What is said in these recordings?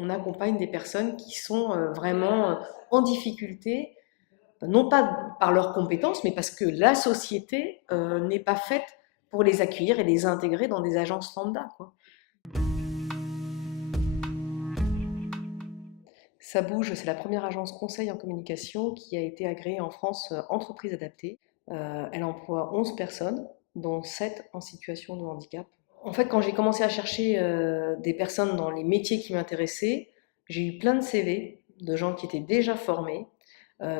on accompagne des personnes qui sont vraiment en difficulté, non pas par leurs compétences, mais parce que la société n'est pas faite pour les accueillir et les intégrer dans des agences lambda, quoi. Ça bouge, c'est la première agence conseil en communication qui a été agréée en France entreprise adaptée. Elle emploie 11 personnes, dont 7 en situation de handicap. En fait, quand j'ai commencé à chercher des personnes dans les métiers qui m'intéressaient, j'ai eu plein de CV de gens qui étaient déjà formés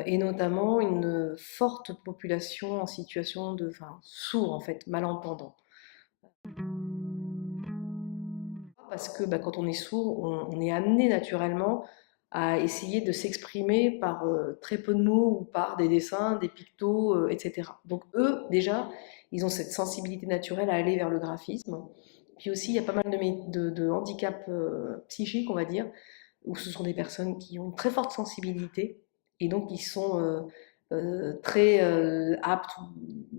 et notamment une forte population en situation de, enfin, sourds en fait, malentendants. Parce que quand on est sourd, on est amené naturellement à essayer de s'exprimer par très peu de mots ou par des dessins, des pictos, etc. Donc eux, déjà, ils ont cette sensibilité naturelle à aller vers le graphisme. Puis aussi, il y a pas mal de handicaps psychiques, on va dire, où ce sont des personnes qui ont une très forte sensibilité et donc ils sont très aptes,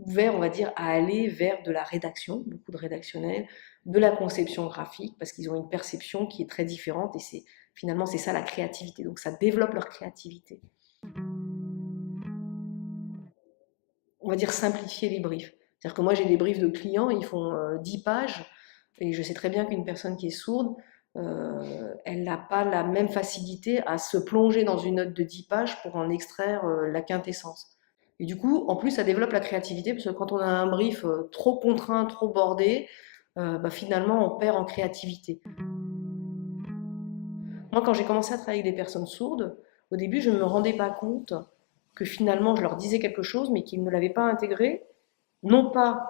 ouverts, on va dire, à aller vers de la rédaction, beaucoup de rédactionnel, de la conception graphique, parce qu'ils ont une perception qui est très différente et finalement c'est ça la créativité. Donc ça développe leur créativité. On va dire simplifier les briefs. C'est-à-dire que moi j'ai des briefs de clients, ils font 10 pages, et je sais très bien qu'une personne qui est sourde, elle n'a pas la même facilité à se plonger dans une note de 10 pages pour en extraire la quintessence. Et du coup, en plus, ça développe la créativité, parce que quand on a un brief trop contraint, trop bordé, finalement, on perd en créativité. Moi, quand j'ai commencé à travailler avec des personnes sourdes, au début, je ne me rendais pas compte que finalement, je leur disais quelque chose, mais qu'ils ne l'avaient pas intégré, non pas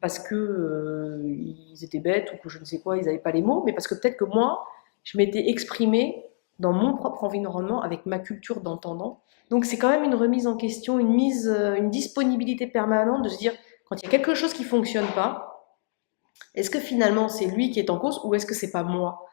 parce que ils étaient bêtes ou que je ne sais quoi, ils n'avaient pas les mots, mais parce que peut-être que moi, je m'étais exprimée dans mon propre environnement avec ma culture d'entendant. Donc c'est quand même une remise en question, une disponibilité permanente de se dire quand il y a quelque chose qui fonctionne pas, est-ce que finalement c'est lui qui est en cause ou est-ce que c'est pas moi?